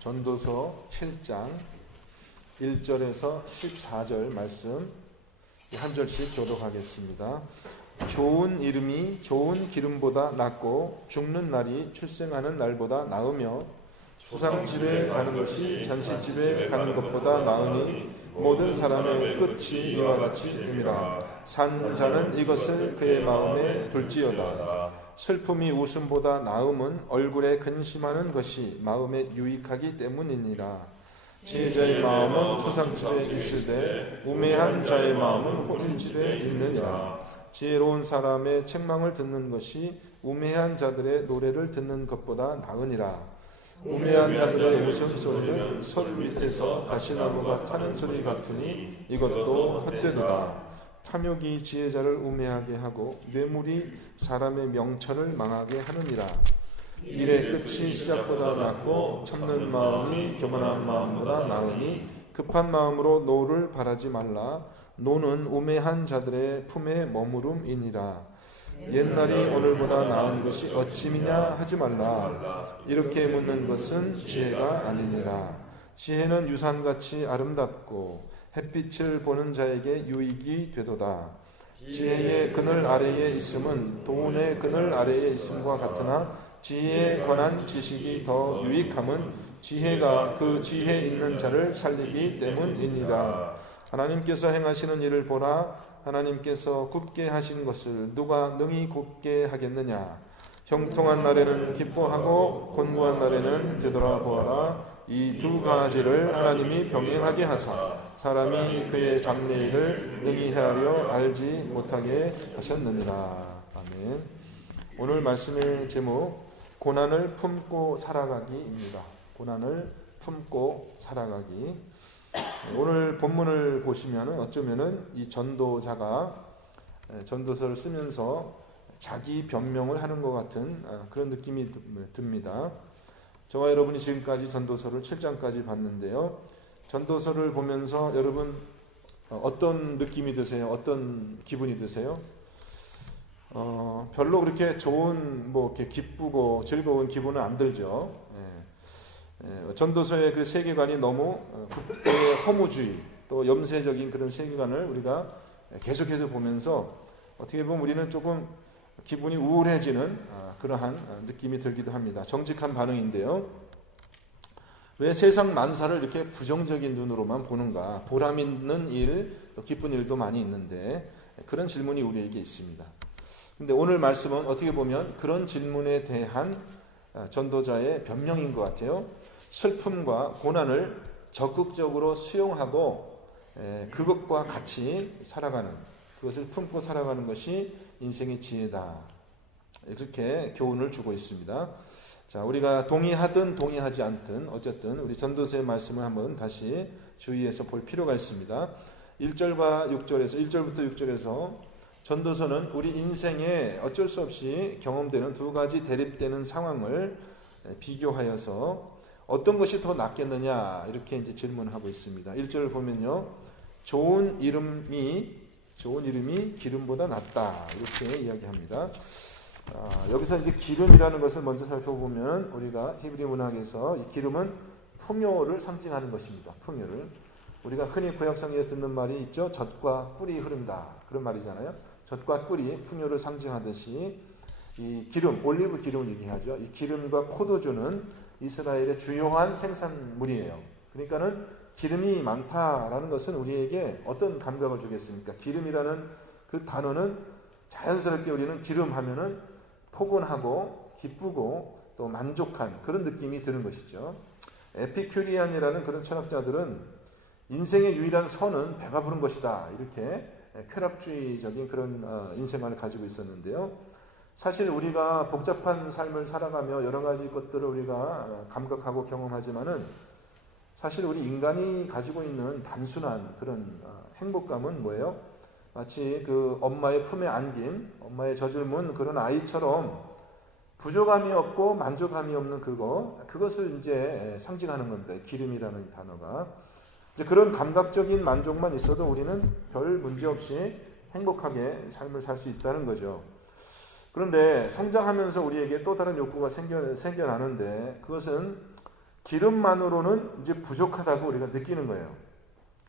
전도서 7장 1절에서 14절 말씀 한 절씩 교독하겠습니다. 좋은 이름이 좋은 기름보다 낫고 죽는 날이 출생하는 날보다 나으며 조상집에 가는 것이 잔치집에 가는 것보다 나으니 모든 사람의 끝이 이와 같이 됨이라. 산 자는 이것을 그의 마음에 둘지어다. 슬픔이 웃음보다 나음은 얼굴에 근심하는 것이 마음에 유익하기 때문이니라. 지혜자의 마음은 초상집에 있으되 우매한 자의 마음은 혼인집에 있느니라. 지혜로운 사람의 책망을 듣는 것이 우매한 자들의 노래를 듣는 것보다 나으니라. 우매한 자들의 웃음소리는 소리 밑에서 가시나무가 타는 소리 같으니 이것도 헛되도다. 탐욕이 지혜자를 우매하게 하고 뇌물이 사람의 명철을 망하게 하느니라. 일의 끝이 시작보다 낫고 참는 마음이 교만한 마음보다 나으니 급한 마음으로 노를 바라지 말라. 노는 우매한 자들의 품에 머무름이니라. 옛날이 오늘보다 나은 것이 어찌미냐 하지 말라. 이렇게 묻는 것은 지혜가 아니니라. 지혜는 유산같이 아름답고 햇빛을 보는 자에게 유익이 되도다. 지혜의 그늘 아래에 있음은 돈의 그늘 아래에 있음과 같으나 지혜에 관한 지식이 더 유익함은 지혜가 그 지혜 있는 자를 살리기 때문이니라. 하나님께서 행하시는 일을 보라. 하나님께서 굽게 하신 것을 누가 능히 굽게 하겠느냐. 형통한 날에는 기뻐하고 곤고한 날에는 되돌아보아라. 이 두 가지를 하나님이 병행하게 하사 사람이 그의 장래일을 능히 헤아려 알지 못하게 하셨느니라. 아멘. 오늘 말씀의 제목 고난을 품고 살아가기입니다. 고난을 품고 살아가기. 오늘 본문을 보시면 어쩌면은 이 전도자가 전도서를 쓰면서 자기 변명을 하는 것 같은 그런 느낌이 듭니다. 저와 여러분이 지금까지 전도서를 7장까지 봤는데요. 전도서를 보면서 여러분 어떤 느낌이 드세요? 어떤 기분이 드세요? 별로 그렇게 좋은 이렇게 기쁘고 즐거운 기분은 안 들죠. 전도서의 그 세계관이 너무 국대의 허무주의 또 염세적인 그런 세계관을 우리가 계속해서 보면서 어떻게 보면 우리는 조금 기분이 우울해지는 그러한 느낌이 들기도 합니다. 정직한 반응인데요. 왜 세상 만사를 이렇게 부정적인 눈으로만 보는가? 보람 있는 일, 또 기쁜 일도 많이 있는데 그런 질문이 우리에게 있습니다. 근데 오늘 말씀은 어떻게 보면 그런 질문에 대한 전도자의 변명인 것 같아요. 슬픔과 고난을 적극적으로 수용하고 그것과 같이 살아가는, 그것을 품고 살아가는 것이 인생의 지혜다. 이렇게 교훈을 주고 있습니다. 자, 우리가 동의하든 동의하지 않든 어쨌든 우리 전도서의 말씀을 한번 다시 주의해서 볼 필요가 있습니다. 1절과 6절에서 1절부터 6절에서 전도서는 우리 인생에 어쩔 수 없이 경험되는 두 가지 대립되는 상황을 비교하여서 어떤 것이 더 낫겠느냐 이렇게 이제 질문하고 있습니다. 1절을 보면요. 좋은 이름이 기름보다 낫다 이렇게 이야기합니다. 여기서 이제 기름이라는 것을 먼저 살펴보면 우리가 히브리 문학에서 이 기름은 풍요를 상징하는 것입니다. 풍요를 우리가 흔히 구약성경에 듣는 말이 있죠. 젖과 꿀이 흐른다 그런 말이잖아요. 젖과 꿀이 풍요를 상징하듯이 이 기름, 올리브 기름을 얘기하죠. 이 기름과 포도주는 이스라엘의 주요한 생산물이에요. 그러니까는 기름이 많다라는 것은 우리에게 어떤 감각을 주겠습니까? 기름이라는 그 단어는 자연스럽게 우리는 기름 하면은 포근하고 기쁘고 또 만족한 그런 느낌이 드는 것이죠. 에피큐리안이라는 그런 철학자들은 인생의 유일한 선은 배가 부른 것이다 이렇게 쾌락주의적인 그런 인생관을 가지고 있었는데요. 사실 우리가 복잡한 삶을 살아가며 여러 가지 것들을 우리가 감각하고 경험하지만은 사실 우리 인간이 가지고 있는 단순한 그런 행복감은 뭐예요? 마치 그 엄마의 품에 안긴, 엄마의 젖을 문 그런 아이처럼 부족함이 없고 만족함이 없는 그것을 이제 상징하는 건데, 기름이라는 단어가. 이제 그런 감각적인 만족만 있어도 우리는 별 문제 없이 행복하게 삶을 살 수 있다는 거죠. 그런데 성장하면서 우리에게 또 다른 욕구가 생겨나는데 그것은 기름만으로는 이제 부족하다고 우리가 느끼는 거예요.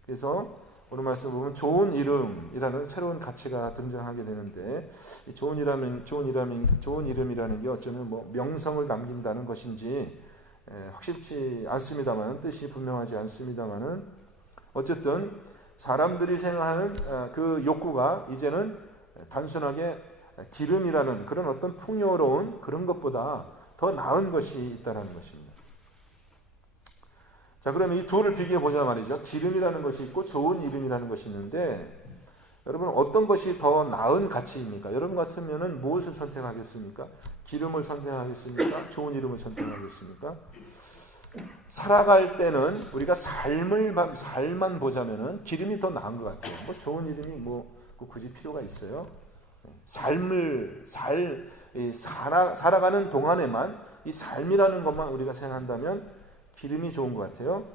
그래서 오늘 말씀 보면 좋은 이름이라는 새로운 가치가 등장하게 되는데, 이 좋은 이름이라는 게 어쩌면 뭐 명성을 남긴다는 것인지 확실치 않습니다만, 뜻이 분명하지 않습니다만은, 어쨌든 사람들이 생각하는 그 욕구가 이제는 단순하게 기름이라는 그런 어떤 풍요로운 그런 것보다 더 나은 것이 있다는 것입니다. 자, 그러면 이 둘을 비교해 보자 말이죠. 기름이라는 것이 있고 좋은 이름이라는 것이 있는데, 여러분 어떤 것이 더 나은 가치입니까? 여러분 같으면은 무엇을 선택하겠습니까? 기름을 선택하겠습니까? 좋은 이름을 선택하겠습니까? 살아갈 때는 우리가 살만 보자면은 기름이 더 나은 것 같아요. 뭐 좋은 이름이 뭐 굳이 필요가 있어요? 살아가는 동안에만 이 삶이라는 것만 우리가 생각한다면 기름이 좋은 것 같아요.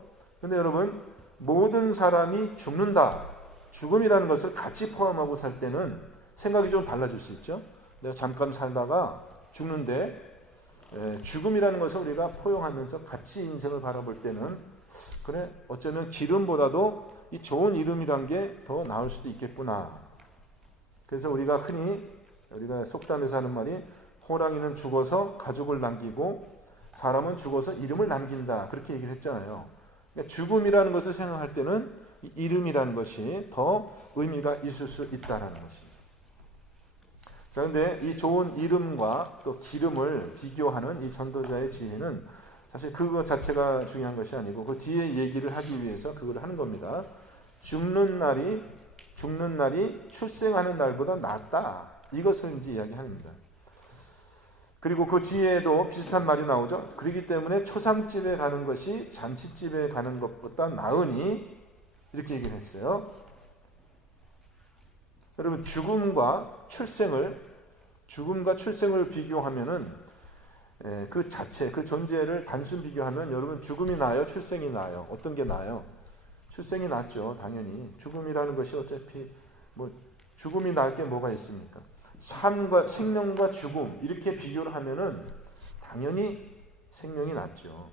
근데 여러분, 모든 사람이 죽는다, 죽음이라는 것을 같이 포함하고 살 때는 생각이 좀 달라질 수 있죠. 내가 잠깐 살다가 죽는데 죽음이라는 것을 우리가 포용하면서 같이 인생을 바라볼 때는, 그래, 어쩌면 기름보다도 이 좋은 이름이란 게 더 나을 수도 있겠구나. 그래서 우리가 흔히 속담에서 하는 말이, 호랑이는 죽어서 가죽을 남기고 사람은 죽어서 이름을 남긴다, 그렇게 얘기를 했잖아요. 그러니까 죽음이라는 것을 생각할 때는 이 이름이라는 것이 더 의미가 있을 수 있다는 것입니다. 자, 그런데 이 좋은 이름과 또 기름을 비교하는 이 전도자의 지혜는 사실 그거 자체가 중요한 것이 아니고 그 뒤에 얘기를 하기 위해서 그걸 하는 겁니다. 죽는 날이 출생하는 날보다 낫다, 이것을 이제 이야기합니다. 그리고 그 뒤에도 비슷한 말이 나오죠. 그렇기 때문에 초상집에 가는 것이 잔치집에 가는 것보다 나으니, 이렇게 얘기를 했어요. 여러분, 죽음과 출생을 비교하면은 그 자체, 그 존재를 단순 비교하면 여러분, 죽음이 나아요? 출생이 나아요? 어떤 게 나아요? 출생이 낫죠, 당연히. 죽음이라는 것이 어차피 뭐 죽음이 나을 게 뭐가 있습니까? 생명과 죽음 이렇게 비교를 하면은 당연히 생명이 낫죠.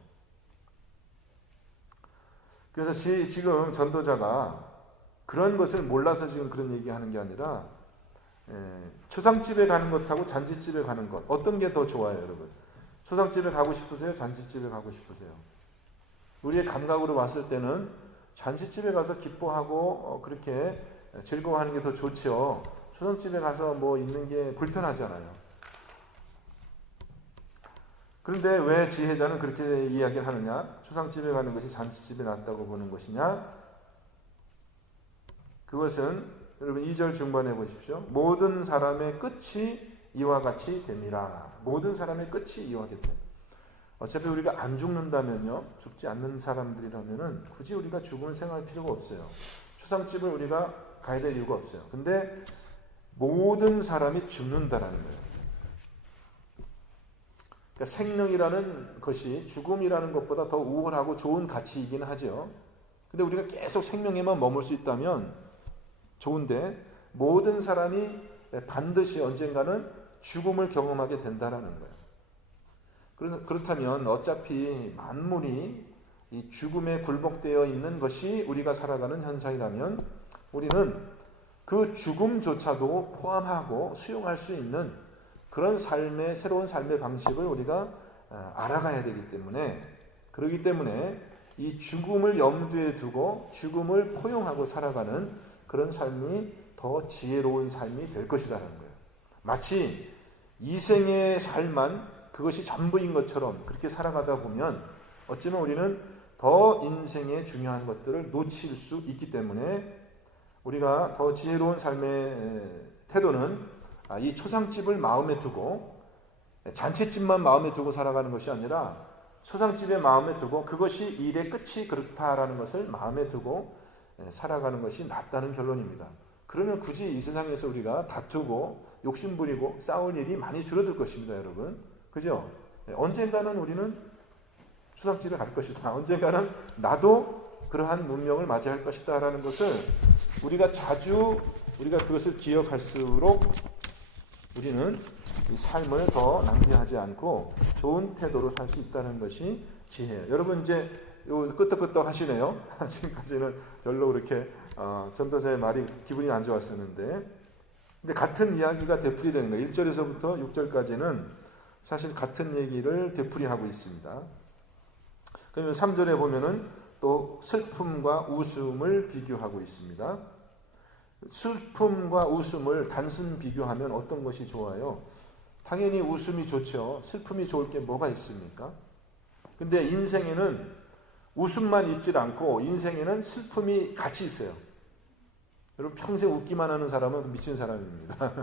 그래서 지금 전도자가 그런 것을 몰라서 지금 그런 얘기하는 게 아니라, 초상집에 가는 것하고 잔치집에 가는 것, 어떤 게 더 좋아요, 여러분? 초상집에 가고 싶으세요? 잔치집에 가고 싶으세요? 우리의 감각으로 봤을 때는 잔치집에 가서 기뻐하고 그렇게 즐거워하는 게 더 좋죠. 초상집에 가서 뭐 있는 게 불편하잖아요. 그런데 왜 지혜자는 그렇게 이야기를 하느냐? 초상집에 가는 것이 잔치집에 낫다고 보는 것이냐? 그것은 여러분 2절 중반에 보십시오. 모든 사람의 끝이 이와 같이 됨이라. 모든 사람의 끝이 이와 같이 됨. 어차피 우리가 안 죽는다면요, 죽지 않는 사람들이라면은 굳이 우리가 죽음을 생각할 필요가 없어요. 초상집을 우리가 가야 될 이유가 없어요. 근데 모든 사람이 죽는다라는 거예요. 그러니까 생명이라는 것이 죽음이라는 것보다 더 우월하고 좋은 가치이긴 하죠. 근데 우리가 계속 생명에만 머물 수 있다면 좋은데, 모든 사람이 반드시 언젠가는 죽음을 경험하게 된다라는 거예요. 그렇다면 어차피 만물이 이 죽음에 굴복되어 있는 것이 우리가 살아가는 현상이라면, 우리는 그 죽음조차도 포함하고 수용할 수 있는 그런 새로운 삶의 방식을 우리가 알아가야 되기 때문에, 그렇기 때문에 이 죽음을 염두에 두고 죽음을 포용하고 살아가는 그런 삶이 더 지혜로운 삶이 될 것이라는 거예요. 마치 이 생의 삶만 그것이 전부인 것처럼 그렇게 살아가다 보면 어쩌면 우리는 더 인생의 중요한 것들을 놓칠 수 있기 때문에, 우리가 더 지혜로운 삶의 태도는 이 초상집을 마음에 두고 잔치집만 마음에 두고 살아가는 것이 아니라, 초상집에 마음에 두고 그것이 일의 끝이 그렇다라는 것을 마음에 두고 살아가는 것이 낫다는 결론입니다. 그러면 굳이 이 세상에서 우리가 다투고 욕심부리고 싸울 일이 많이 줄어들 것입니다, 여러분. 그죠? 언젠가는 우리는 초상집에 갈 것이다. 언젠가는 나도 그러한 문명을 맞이할 것이다 라는 것을 우리가 그것을 기억할수록 우리는 이 삶을 더 낭비하지 않고 좋은 태도로 살 수 있다는 것이 지혜예요. 여러분 이제 요 끄떡끄떡 하시네요. 지금까지는 별로 그렇게 전도자의 말이 기분이 안 좋았었는데, 근데 같은 이야기가 되풀이되는 거예요. 1절에서부터 6절까지는 사실 같은 얘기를 되풀이하고 있습니다. 그러면 3절에 보면은 또 슬픔과 웃음을 비교하고 있습니다. 슬픔과 웃음을 단순 비교하면 어떤 것이 좋아요? 당연히 웃음이 좋죠. 슬픔이 좋을 게 뭐가 있습니까? 근데 인생에는 웃음만 있질 않고 인생에는 슬픔이 같이 있어요. 여러분 평생 웃기만 하는 사람은 미친 사람입니다.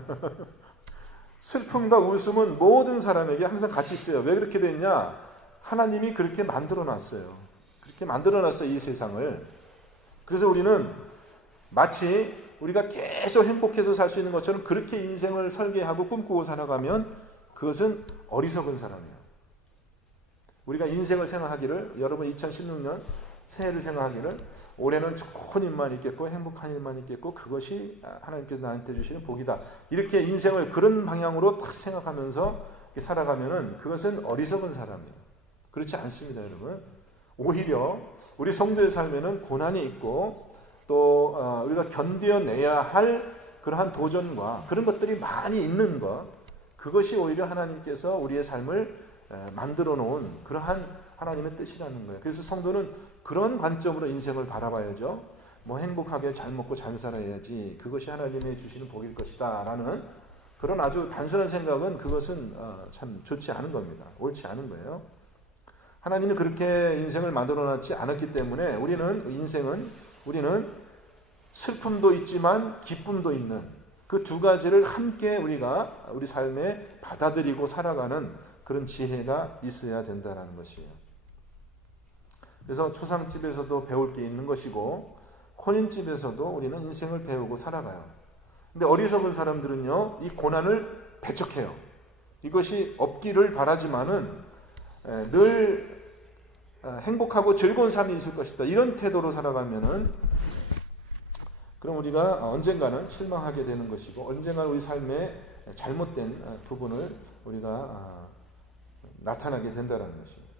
슬픔과 웃음은 모든 사람에게 항상 같이 있어요. 왜 그렇게 됐냐? 하나님이 그렇게 만들어 놨어요. 그렇게 만들어 놨어요, 이 세상을. 그래서 우리는 마치 우리가 계속 행복해서 살 수 있는 것처럼 그렇게 인생을 설계하고 꿈꾸고 살아가면 그것은 어리석은 사람이에요. 우리가 인생을 생각하기를, 여러분 2016년 새해를 생각하기를 올해는 좋은 일만 있겠고 행복한 일만 있겠고 그것이 하나님께서 나한테 주시는 복이다. 이렇게 인생을 그런 방향으로 딱 생각하면서 살아가면은 그것은 어리석은 사람이에요. 그렇지 않습니다, 여러분. 오히려 우리 성도의 삶에는 고난이 있고 또 우리가 견뎌내야 할 그러한 도전과 그런 것들이 많이 있는 것, 그것이 오히려 하나님께서 우리의 삶을 만들어 놓은 그러한 하나님의 뜻이라는 거예요. 그래서 성도는 그런 관점으로 인생을 바라봐야죠. 뭐 행복하게 잘 먹고 잘 살아야지, 그것이 하나님이 주시는 복일 것이다 라는 그런 아주 단순한 생각은 그것은 참 좋지 않은 겁니다. 옳지 않은 거예요. 하나님이 그렇게 인생을 만들어 놨지 않았기 때문에 우리는 슬픔도 있지만 기쁨도 있는 그 두 가지를 함께 우리가 우리 삶에 받아들이고 살아가는 그런 지혜가 있어야 된다는 것이에요. 그래서 초상집에서도 배울 게 있는 것이고 혼인집에서도 우리는 인생을 배우고 살아가요. 근데 어리석은 사람들은요, 이 고난을 배척해요. 이것이 없기를 바라지만은 늘 행복하고 즐거운 삶이 있을 것이다, 이런 태도로 살아가면은 그럼 우리가 언젠가는 실망하게 되는 것이고 언젠가는 우리 삶에 잘못된 부분을 우리가 나타나게 된다는 것입니다.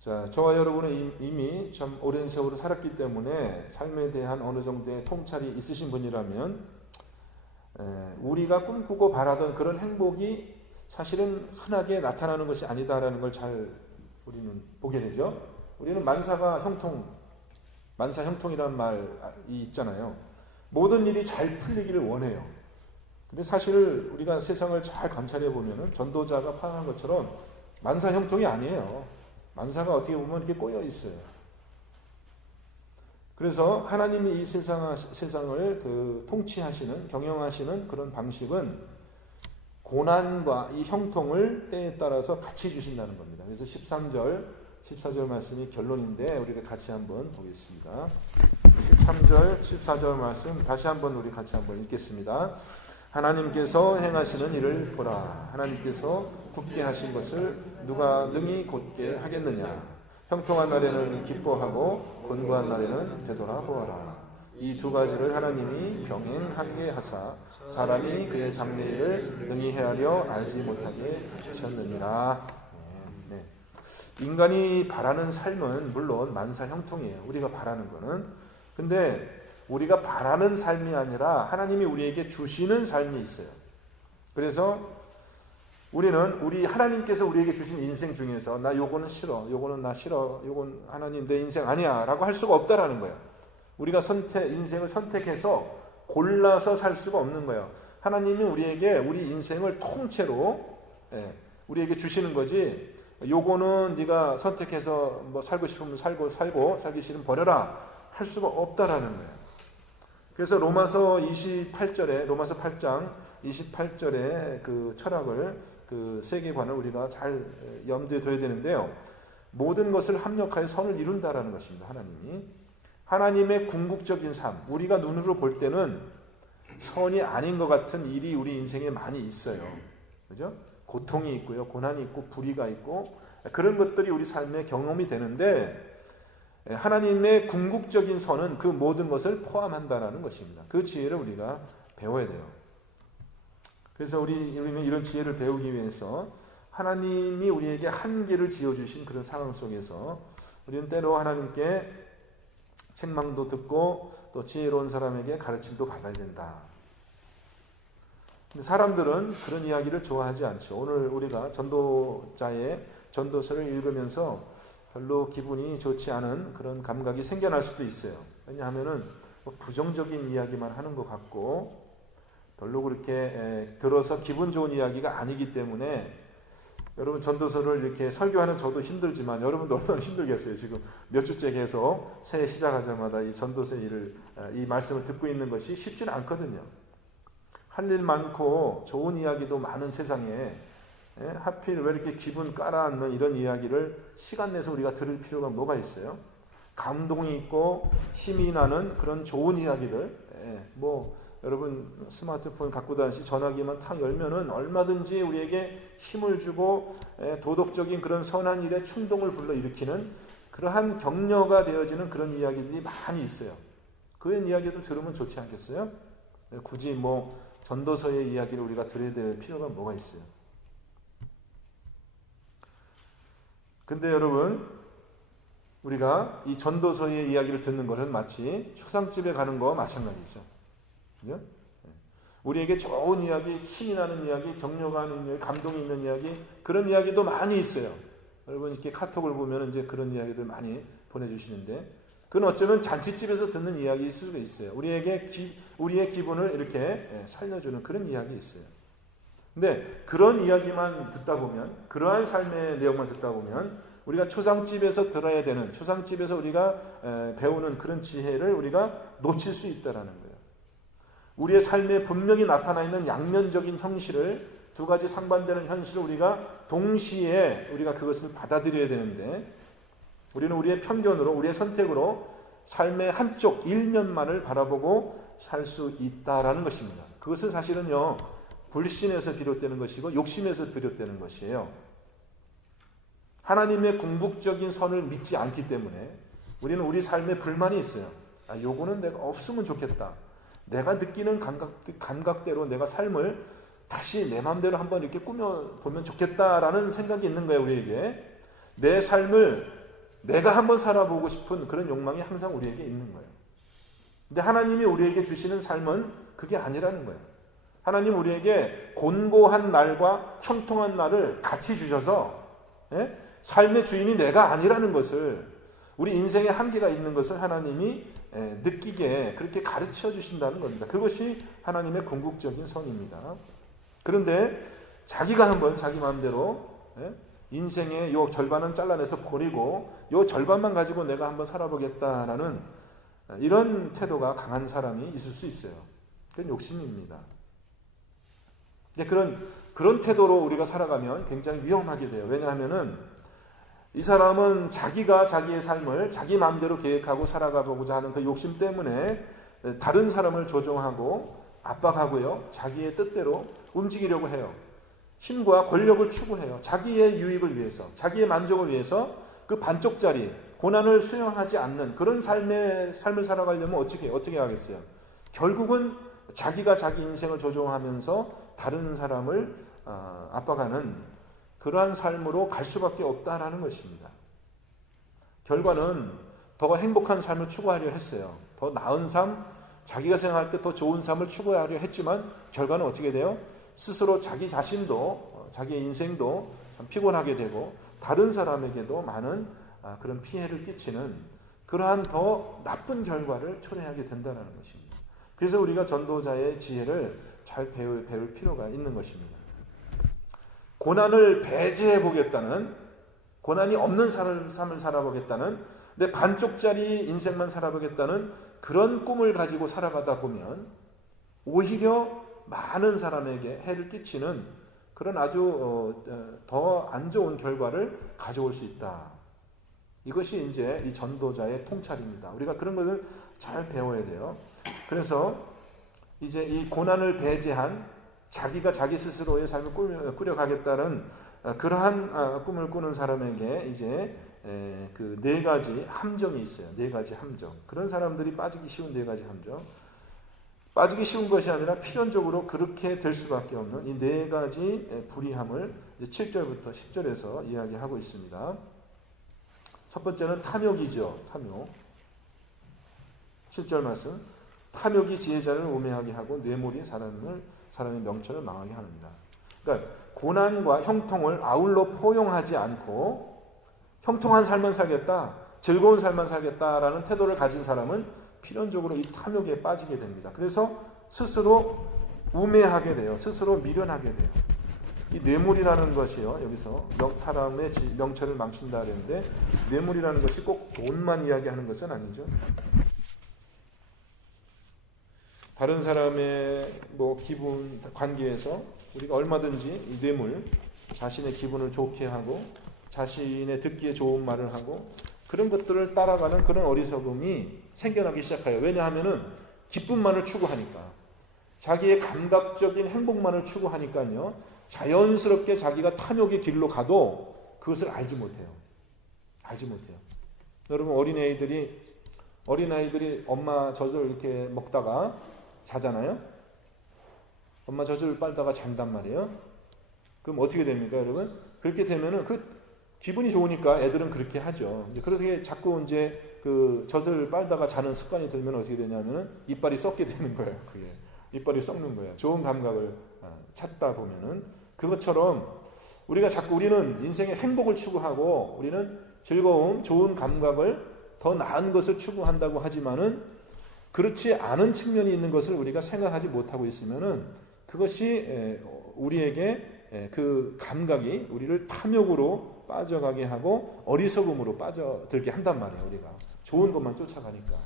자, 저와 여러분은 이미 참 오랜 세월을 살았기 때문에 삶에 대한 어느 정도의 통찰이 있으신 분이라면 우리가 꿈꾸고 바라던 그런 행복이 사실은 흔하게 나타나는 것이 아니다라는 걸 잘 우리는 보게 되죠. 우리는 만사 형통이라는 말이 있잖아요. 모든 일이 잘 풀리기를 원해요. 근데 사실 우리가 세상을 잘 관찰해 보면은 전도자가 파악한 것처럼 만사 형통이 아니에요. 만사가 어떻게 보면 이렇게 꼬여 있어요. 그래서 하나님이 이 세상을 통치하시는, 경영하시는 그런 방식은 고난과 이 형통을 때에 따라서 같이 주신다는 겁니다. 그래서 14절 말씀이 결론인데 우리가 같이 한번 보겠습니다. 13절, 14절 말씀 다시 한번 우리 같이 한번 읽겠습니다. 하나님께서 행하시는 일을 보라. 하나님께서 굳게 하신 것을 누가 능히 곧게 하겠느냐. 형통한 날에는 기뻐하고 곤고한 날에는 되돌아보아라. 이 두 가지를 하나님이 병행하게 하사 사람이 그의 장래를 능히 헤아려 알지 못하게 하셨느니라. 네. 인간이 바라는 삶은 물론 만사 형통이에요. 우리가 바라는 거는. 근데 우리가 바라는 삶이 아니라 하나님이 우리에게 주시는 삶이 있어요. 그래서 우리는 하나님께서 우리에게 주신 인생 중에서 나 요거는 싫어, 요거는 나 싫어, 요건 하나님 내 인생 아니야 라고 할 수가 없다라는 거예요. 우리가 인생을 선택해서 골라서 살 수가 없는 거예요. 하나님이 우리에게 우리 인생을 통째로 우리에게 주시는 거지, 요거는 네가 선택해서 뭐 살고 싶으면 살고 살기 싫으면 버려라 할 수가 없다라는 거예요. 그래서 로마서 8장 28절의 그 철학을, 그 세계관을 우리가 잘 염두에 둬야 되는데요. 모든 것을 합력하여 선을 이룬다라는 것입니다. 하나님의 궁극적인 삶, 우리가 눈으로 볼 때는 선이 아닌 것 같은 일이 우리 인생에 많이 있어요. 그죠? 고통이 있고요, 고난이 있고, 불의가 있고, 그런 것들이 우리 삶에 경험이 되는데, 하나님의 궁극적인 선은 그 모든 것을 포함한다는 것입니다. 그 지혜를 우리가 배워야 돼요. 그래서 우리는 이런 지혜를 배우기 위해서 하나님이 우리에게 한계를 지어주신 그런 상황 속에서 우리는 때로 하나님께 책망도 듣고 또 지혜로운 사람에게 가르침도 받아야 된다. 근데 사람들은 그런 이야기를 좋아하지 않죠. 오늘 우리가 전도자의 전도서를 읽으면서 별로 기분이 좋지 않은 그런 감각이 생겨날 수도 있어요. 왜냐하면은 부정적인 이야기만 하는 것 같고 별로 그렇게 들어서 기분 좋은 이야기가 아니기 때문에 여러분 전도서를 이렇게 설교하는 저도 힘들지만 여러분도 얼마나 힘들겠어요. 지금 몇 주째 계속 새해 시작하자마자 이 전도서 이 말씀을 듣고 있는 것이 쉽지는 않거든요. 할 일 많고 좋은 이야기도 많은 세상에 하필 왜 이렇게 기분 깔아앉는 이런 이야기를 시간 내서 우리가 들을 필요가 뭐가 있어요? 감동이 있고 힘이 나는 그런 좋은 이야기를 여러분 스마트폰 갖고 다니시 전화기만 탁 열면은 얼마든지 우리에게 힘을 주고 도덕적인 그런 선한 일에 충동을 불러일으키는 그러한 격려가 되어지는 그런 이야기들이 많이 있어요. 그런 이야기도 들으면 좋지 않겠어요? 굳이 전도서의 이야기를 우리가 들어야 될 필요가 뭐가 있어요? 근데 여러분 우리가 이 전도서의 이야기를 듣는 것은 마치 초상집에 가는 거와 마찬가지죠. 그죠? 우리에게 좋은 이야기, 힘이 나는 이야기, 격려가 하는 이야기, 감동이 있는 이야기, 그런 이야기도 많이 있어요. 여러분 이렇게 카톡을 보면 이제 그런 이야기들 많이 보내주시는데, 그건 어쩌면 잔치집에서 듣는 이야기일 수도 있어요. 우리의 기분을 이렇게 살려주는 그런 이야기 있어요. 근데 그런 이야기만 듣다 보면, 그러한 삶의 내용만 듣다 보면, 우리가 초상집에서 들어야 되는, 초상집에서 우리가 배우는 그런 지혜를 우리가 놓칠 수 있다라는 거예요. 우리의 삶에 분명히 나타나 있는 양면적인 현실을, 두 가지 상반되는 현실을 우리가 동시에 우리가 그것을 받아들여야 되는데, 우리는 우리의 편견으로, 우리의 선택으로 삶의 한쪽 일면만을 바라보고 살 수 있다라는 것입니다. 그것은 사실은요, 불신에서 비롯되는 것이고 욕심에서 비롯되는 것이에요. 하나님의 궁극적인 선을 믿지 않기 때문에 우리는 우리 삶에 불만이 있어요. 요거는 내가 없으면 좋겠다. 내가 느끼는 감각대로 내가 삶을 다시 내 마음대로 한번 이렇게 꾸며보면 좋겠다라는 생각이 있는 거예요, 우리에게. 내 삶을 내가 한번 살아보고 싶은 그런 욕망이 항상 우리에게 있는 거예요. 근데 하나님이 우리에게 주시는 삶은 그게 아니라는 거예요. 하나님 우리에게 곤고한 날과 형통한 날을 같이 주셔서 삶의 주인이 내가 아니라는 것을, 우리 인생에 한계가 있는 것을 하나님이 느끼게 그렇게 가르쳐 주신다는 겁니다. 그것이 하나님의 궁극적인 선입니다. 그런데 자기가 한번 자기 마음대로 인생의 요 절반은 잘라내서 버리고 요 절반만 가지고 내가 한번 살아보겠다라는 이런 태도가 강한 사람이 있을 수 있어요. 그건 욕심입니다. 그런 태도로 우리가 살아가면 굉장히 위험하게 돼요. 왜냐하면은 이 사람은 자기가 자기의 삶을 자기 마음대로 계획하고 살아가보고자 하는 그 욕심 때문에 다른 사람을 조종하고 압박하고요, 자기의 뜻대로 움직이려고 해요. 힘과 권력을 추구해요. 자기의 유익을 위해서, 자기의 만족을 위해서 그 반쪽짜리 고난을 수용하지 않는 그런 삶을 살아가려면 어떻게 하겠어요? 결국은 자기가 자기 인생을 조종하면서 다른 사람을 압박하는 그러한 삶으로 갈 수밖에 없다라는 것입니다. 결과는 더 행복한 삶을 추구하려 했어요. 더 나은 삶, 자기가 생각할 때 더 좋은 삶을 추구하려 했지만 결과는 어떻게 돼요? 스스로 자기 자신도, 자기의 인생도 참 피곤하게 되고 다른 사람에게도 많은 그런 피해를 끼치는 그러한 더 나쁜 결과를 초래하게 된다는 것입니다. 그래서 우리가 전도자의 지혜를 잘 배울 필요가 있는 것입니다. 고난을 배제해 보겠다는, 고난이 없는 삶을 살아보겠다는, 내 반쪽짜리 인생만 살아보겠다는 그런 꿈을 가지고 살아가다 보면 오히려 많은 사람에게 해를 끼치는 그런 아주 더 안 좋은 결과를 가져올 수 있다. 이것이 이제 이 전도자의 통찰입니다. 우리가 그런 것을 잘 배워야 돼요. 그래서 이제 이 고난을 배제한 자기가 자기 스스로의 삶을 꾸려가겠다는 그러한 꿈을 꾸는 사람에게 이제 그 네 가지 함정이 있어요. 네 가지 함정. 그런 사람들이 빠지기 쉬운 네 가지 함정. 빠지기 쉬운 것이 아니라 필연적으로 그렇게 될 수밖에 없는 이 네 가지 불의함을 이제 7절부터 10절에서 이야기하고 있습니다. 첫 번째는 탐욕이죠. 탐욕. 7절 말씀. 탐욕이 지혜자를 우매하게 하고 뇌물이 사람의 명철을 망하게 합니다. 그러니까 고난과 형통을 아울러 포용하지 않고 형통한 삶만 살겠다, 즐거운 삶만 살겠다라는 태도를 가진 사람은 필연적으로 이 탐욕에 빠지게 됩니다. 그래서 스스로 우매하게 돼요. 스스로 미련하게 돼요. 이 뇌물이라는 것이요, 여기서 사람의 명철을 망친다 그랬는데 뇌물이라는 것이 꼭 돈만 이야기하는 것은 아니죠. 다른 사람의 기분 관계에서 우리가 얼마든지 이 뇌물, 자신의 기분을 좋게 하고 자신의 듣기에 좋은 말을 하고 그런 것들을 따라가는 그런 어리석음이 생겨나기 시작해요. 왜냐하면은 기쁨만을 추구하니까, 자기의 감각적인 행복만을 추구하니까요, 자연스럽게 자기가 탐욕의 길로 가도 그것을 알지 못해요. 여러분, 어린아이들이 엄마 젖을 이렇게 먹다가 자잖아요. 엄마 젖을 빨다가 잔단 말이에요. 그럼 어떻게 됩니까, 여러분? 그렇게 되면은 기분이 좋으니까 애들은 그렇게 하죠. 그렇게 자꾸 이제 그 젖을 빨다가 자는 습관이 들면 어떻게 되냐면은 이빨이 썩게 되는 거예요. 그게 이빨이 썩는 거예요. 좋은 감각을 찾다 보면은 그것처럼 우리는 인생의 행복을 추구하고 우리는 즐거움, 좋은 감각을 더 나은 것을 추구한다고 하지만은 그렇지 않은 측면이 있는 것을 우리가 생각하지 못하고 있으면은 그것이 우리에게 그 감각이 우리를 탐욕으로 빠져가게 하고 어리석음으로 빠져들게 한단 말이에요. 우리가 좋은 것만 쫓아가니까.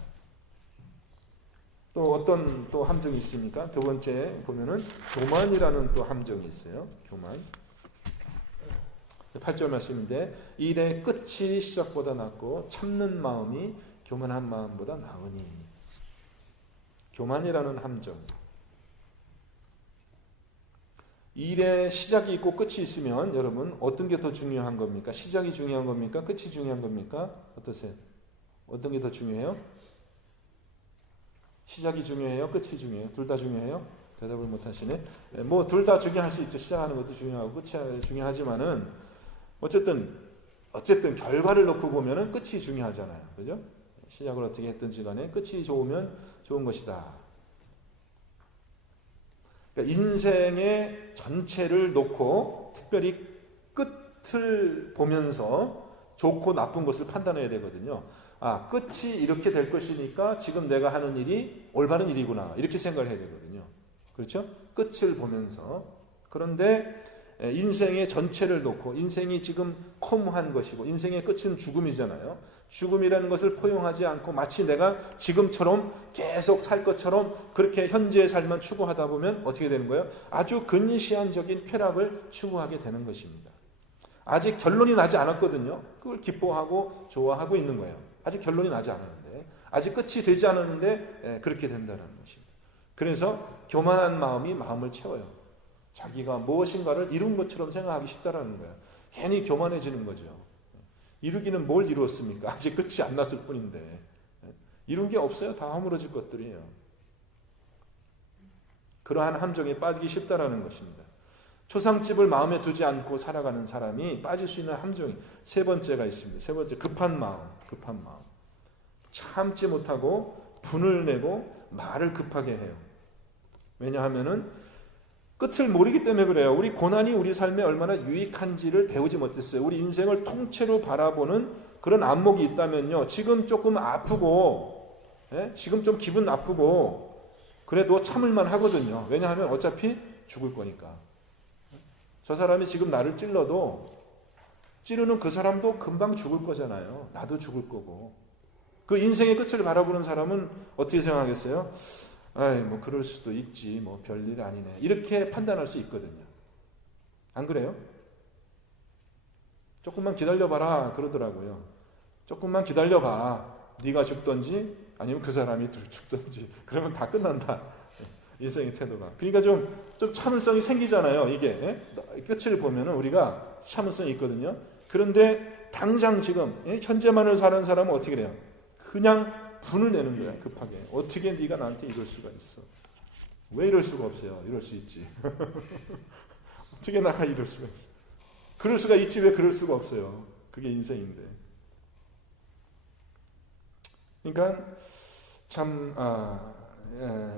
또 어떤 또 함정이 있습니까? 두 번째 보면은 교만이라는 또 함정이 있어요. 교만. 8절 말씀인데 일의 끝이 시작보다 낫고 참는 마음이 교만한 마음보다 나으니. 교만이라는 함정. 일의 시작이 있고 끝이 있으면 여러분 어떤 게 더 중요한 겁니까? 시작이 중요한 겁니까? 끝이 중요한 겁니까? 어떠세요? 어떤 게 더 중요해요? 시작이 중요해요? 끝이 중요해요? 둘 다 중요해요? 대답을 못 하시네. 둘 다 중요할 수 있죠. 시작하는 것도 중요하고 끝이 중요하지만은 어쨌든 결과를 놓고 보면은 끝이 중요하잖아요. 그죠? 시작을 어떻게 했든지 간에 끝이 좋으면 좋은 것이다. 그러니까 인생의 전체를 놓고 특별히 끝을 보면서 좋고 나쁜 것을 판단해야 되거든요. 끝이 이렇게 될 것이니까 지금 내가 하는 일이 올바른 일이구나. 이렇게 생각을 해야 되거든요. 그렇죠? 끝을 보면서. 그런데 인생의 전체를 놓고 인생이 지금 허무한 것이고 인생의 끝은 죽음이잖아요. 죽음이라는 것을 포용하지 않고 마치 내가 지금처럼 계속 살 것처럼 그렇게 현재의 삶만 추구하다 보면 어떻게 되는 거예요? 아주 근시안적인 쾌락을 추구하게 되는 것입니다. 아직 결론이 나지 않았거든요. 그걸 기뻐하고 좋아하고 있는 거예요. 아직 결론이 나지 않았는데, 아직 끝이 되지 않았는데 그렇게 된다는 것입니다. 그래서 교만한 마음이 마음을 채워요. 자기가 무엇인가를 이룬 것처럼 생각하기 쉽다라는 거예요. 괜히 교만해지는 거죠. 이루기는 뭘 이루었습니까? 아직 끝이 안 났을 뿐인데. 이룬 게 없어요. 다 허물어질 것들이에요. 그러한 함정에 빠지기 쉽다라는 것입니다. 초상집을 마음에 두지 않고 살아가는 사람이 빠질 수 있는 함정이 세 번째가 있습니다. 세 번째, 급한 마음. 참지 못하고 분을 내고 말을 급하게 해요. 왜냐하면은 끝을 모르기 때문에 그래요. 우리 고난이 우리 삶에 얼마나 유익한지를 배우지 못했어요. 우리 인생을 통째로 바라보는 그런 안목이 있다면요. 지금 조금 아프고, 지금 좀 기분 나쁘고, 그래도 참을만 하거든요. 왜냐하면 어차피 죽을 거니까. 저 사람이 지금 나를 찔러도 찌르는 그 사람도 금방 죽을 거잖아요. 나도 죽을 거고. 그 인생의 끝을 바라보는 사람은 어떻게 생각하겠어요? 그럴 수도 있지. 별일 아니네. 이렇게 판단할 수 있거든요. 안 그래요? 조금만 기다려봐라 그러더라고요. 조금만 기다려봐. 네가 죽든지 아니면 그 사람이 죽든지. 그러면 다 끝난다. 인생의 태도가. 그러니까 좀 참을성이 생기잖아요. 이게 끝을 보면은 우리가 참을성이 있거든요. 그런데 당장 지금 현재만을 사는 사람은 어떻게 돼요? 그냥 분을 내는 거야. 급하게. 어떻게 네가 나한테 이럴 수가 있어? 왜 이럴 수가 없어요? 이럴 수 있지. 어떻게 나가 이럴 수가 있어? 그럴 수가 있지 왜 그럴 수가 없어요. 그게 인생인데. 그러니까 참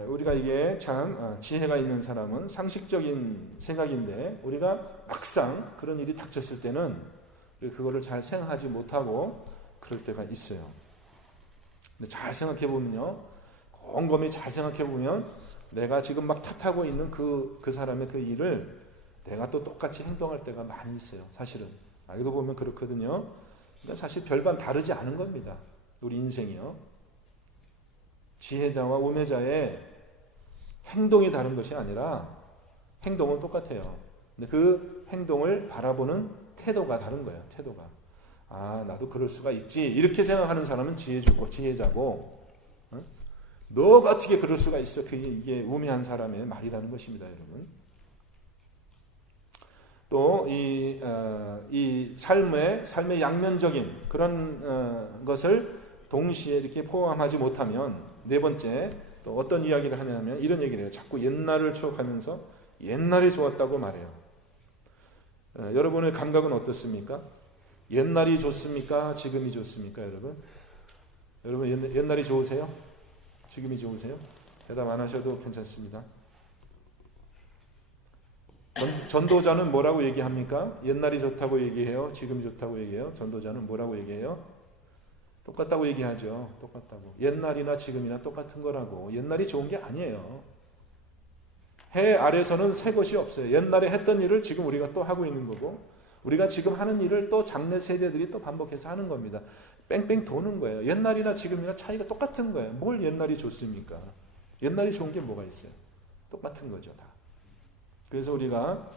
우리가 이게 참 지혜가 있는 사람은 상식적인 생각인데 우리가 막상 그런 일이 닥쳤을 때는 그거를 잘 생각하지 못하고 그럴 때가 있어요. 근데 잘 생각해 보면요, 곰곰이 잘 생각해 보면 내가 지금 막 탓하고 있는 그 사람의 그 일을 내가 또 똑같이 행동할 때가 많이 있어요. 사실은 알고 보면 그렇거든요. 그러니까 사실 별반 다르지 않은 겁니다. 우리 인생이요. 지혜자와 우매자의 행동이 다른 것이 아니라 행동은 똑같아요. 근데 그 행동을 바라보는 태도가 다른 거예요. 태도가. 아, 나도 그럴 수가 있지. 이렇게 생각하는 사람은 지혜자고, 너가 어떻게 그럴 수가 있어? 이게 우매한 사람의 말이라는 것입니다, 여러분. 또 이 삶의 양면적인 그런 것을 동시에 이렇게 포함하지 못하면 네 번째 또 어떤 이야기를 하냐면 이런 얘기를 해요. 자꾸 옛날을 추억하면서 옛날이 좋았다고 말해요. 여러분의 감각은 어떻습니까? 옛날이 좋습니까? 지금이 좋습니까, 여러분? 여러분 옛날이 좋으세요? 지금이 좋으세요? 대답 안 하셔도 괜찮습니다. 전도자는 뭐라고 얘기합니까? 옛날이 좋다고 얘기해요? 지금이 좋다고 얘기해요? 전도자는 뭐라고 얘기해요? 똑같다고 얘기하죠. 똑같다고. 옛날이나 지금이나 똑같은 거라고. 옛날이 좋은 게 아니에요. 해 아래서는 새 것이 없어요. 옛날에 했던 일을 지금 우리가 또 하고 있는 거고 우리가 지금 하는 일을 또 장래 세대들이 또 반복해서 하는 겁니다. 뺑뺑 도는 거예요. 옛날이나 지금이나 차이가 똑같은 거예요. 뭘 옛날이 좋습니까? 옛날이 좋은 게 뭐가 있어요? 똑같은 거죠, 다. 그래서 우리가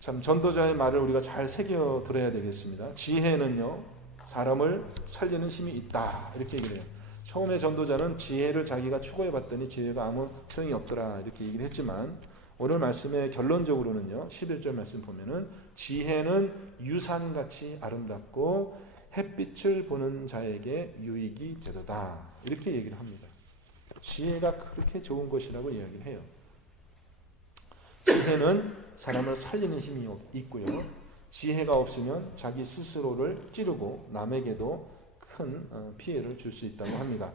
참 전도자의 말을 우리가 잘 새겨 들어야 되겠습니다. 지혜는요, 사람을 살리는 힘이 있다. 이렇게 얘기를 해요. 처음에 전도자는 지혜를 자기가 추구해 봤더니 지혜가 아무 소용이 없더라. 이렇게 얘기를 했지만 오늘 말씀의 결론적으로는요. 11절 말씀 보면은 지혜는 유산같이 아름답고 햇빛을 보는 자에게 유익이 되도다. 이렇게 얘기를 합니다. 지혜가 그렇게 좋은 것이라고 이야기를 해요. 지혜는 사람을 살리는 힘이 있고요. 지혜가 없으면 자기 스스로를 찌르고 남에게도 큰 피해를 줄 수 있다고 합니다.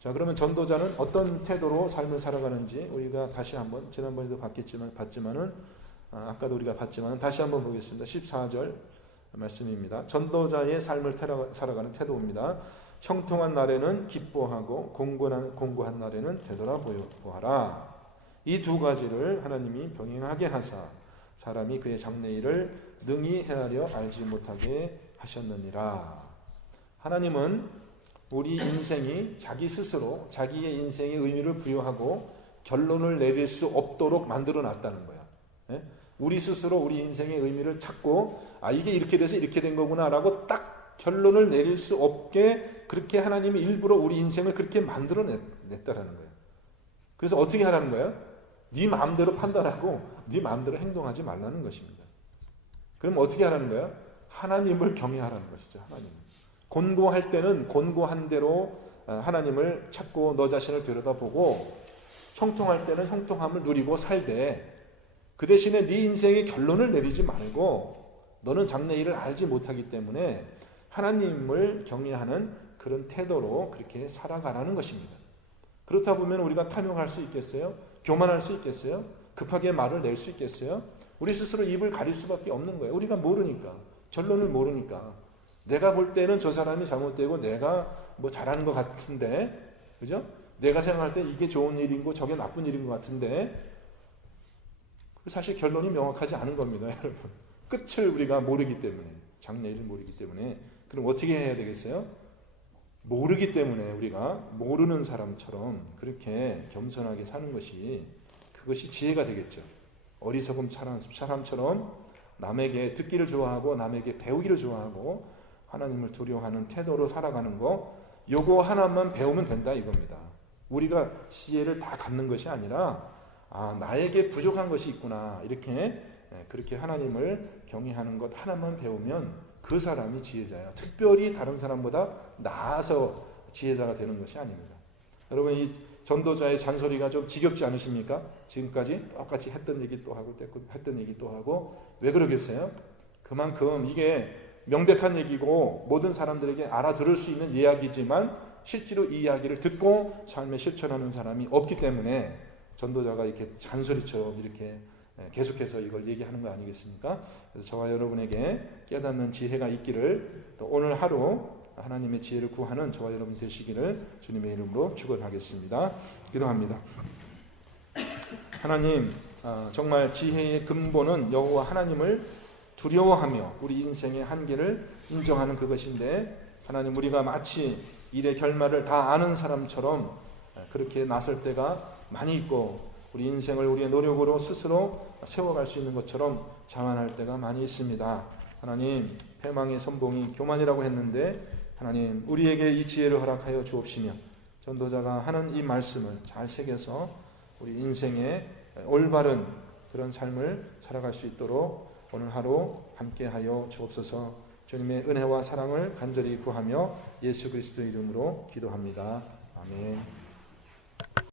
자, 그러면 전도자는 어떤 태도로 삶을 살아가는지 우리가 다시 한번 지난번에도 봤지만은 아까도 우리가 봤지만 다시 한번 보겠습니다. 14절 말씀입니다. 전도자의 삶을 살아가는 태도입니다. 형통한 날에는 기뻐하고 공고한 날에는 되돌아보아라. 이 두 가지를 하나님이 병행하게 하사 사람이 그의 장래일을 능히 헤아려 알지 못하게 하셨느니라. 하나님은 우리 인생이 자기 스스로 자기의 인생의 의미를 부여하고 결론을 내릴 수 없도록 만들어 놨다는 거야. 우리 스스로 우리 인생의 의미를 찾고 이게 이렇게 돼서 이렇게 된 거구나 라고 딱 결론을 내릴 수 없게 그렇게 하나님이 일부러 우리 인생을 그렇게 만들어 냈다라는 거예요. 그래서 어떻게 하라는 거예요? 네 마음대로 판단하고 네 마음대로 행동하지 말라는 것입니다. 그럼 어떻게 하라는 거예요? 하나님을 경외하라는 것이죠. 하나님. 곤고할 때는 곤고한 대로 하나님을 찾고 너 자신을 들여다보고 형통할 때는 형통함을 누리고 살되 그 대신에 네 인생의 결론을 내리지 말고 너는 장래일을 알지 못하기 때문에 하나님을 경외하는 그런 태도로 그렇게 살아가라는 것입니다. 그렇다 보면 우리가 탐욕할 수 있겠어요? 교만할 수 있겠어요? 급하게 말을 낼 수 있겠어요? 우리 스스로 입을 가릴 수밖에 없는 거예요. 우리가 모르니까. 결론을 모르니까. 내가 볼 때는 저 사람이 잘못되고 내가 뭐 잘하는 것 같은데, 그죠? 내가 생각할 때 이게 좋은 일이고 저게 나쁜 일인 것 같은데, 사실 결론이 명확하지 않은 겁니다, 여러분. 끝을 우리가 모르기 때문에, 장래일을 모르기 때문에. 그럼 어떻게 해야 되겠어요? 모르기 때문에 우리가 모르는 사람처럼 그렇게 겸손하게 사는 것이 그것이 지혜가 되겠죠. 어리석은 사람처럼 남에게 듣기를 좋아하고 남에게 배우기를 좋아하고 하나님을 두려워하는 태도로 살아가는 거 요거 하나만 배우면 된다 이겁니다. 우리가 지혜를 다 갖는 것이 아니라 나에게 부족한 것이 있구나 이렇게 그렇게 하나님을 경외하는 것 하나만 배우면 그 사람이 지혜자예요. 특별히 다른 사람보다 나아서 지혜자가 되는 것이 아닙니다. 여러분 전도자의 잔소리가 좀 지겹지 않으십니까? 지금까지 똑같이 했던 얘기 또 하고 했던 얘기 또 하고. 왜 그러겠어요? 그만큼 이게 명백한 얘기고 모든 사람들에게 알아들을 수 있는 이야기지만 실제로 이 이야기를 듣고 삶에 실천하는 사람이 없기 때문에 전도자가 이렇게 잔소리처럼 이렇게 계속해서 이걸 얘기하는 거 아니겠습니까? 그래서 저와 여러분에게 깨닫는 지혜가 있기를, 또 오늘 하루 하나님의 지혜를 구하는 저와 여러분 되시기를 주님의 이름으로 축원하겠습니다. 기도합니다. 하나님, 정말 지혜의 근본은 여호와 하나님을 두려워하며 우리 인생의 한계를 인정하는 그것인데, 하나님, 우리가 마치 일의 결말을 다 아는 사람처럼 그렇게 나설 때가 많이 있고, 우리 인생을 우리의 노력으로 스스로 세워갈 수 있는 것처럼 자만할 때가 많이 있습니다. 하나님, 패망의 선봉이 교만이라고 했는데 하나님, 우리에게 이 지혜를 허락하여 주옵시며 전도자가 하는 이 말씀을 잘 새겨서 우리 인생의 올바른 그런 삶을 살아갈 수 있도록 오늘 하루 함께하여 주옵소서. 주님의 은혜와 사랑을 간절히 구하며 예수 그리스도 이름으로 기도합니다. 아멘.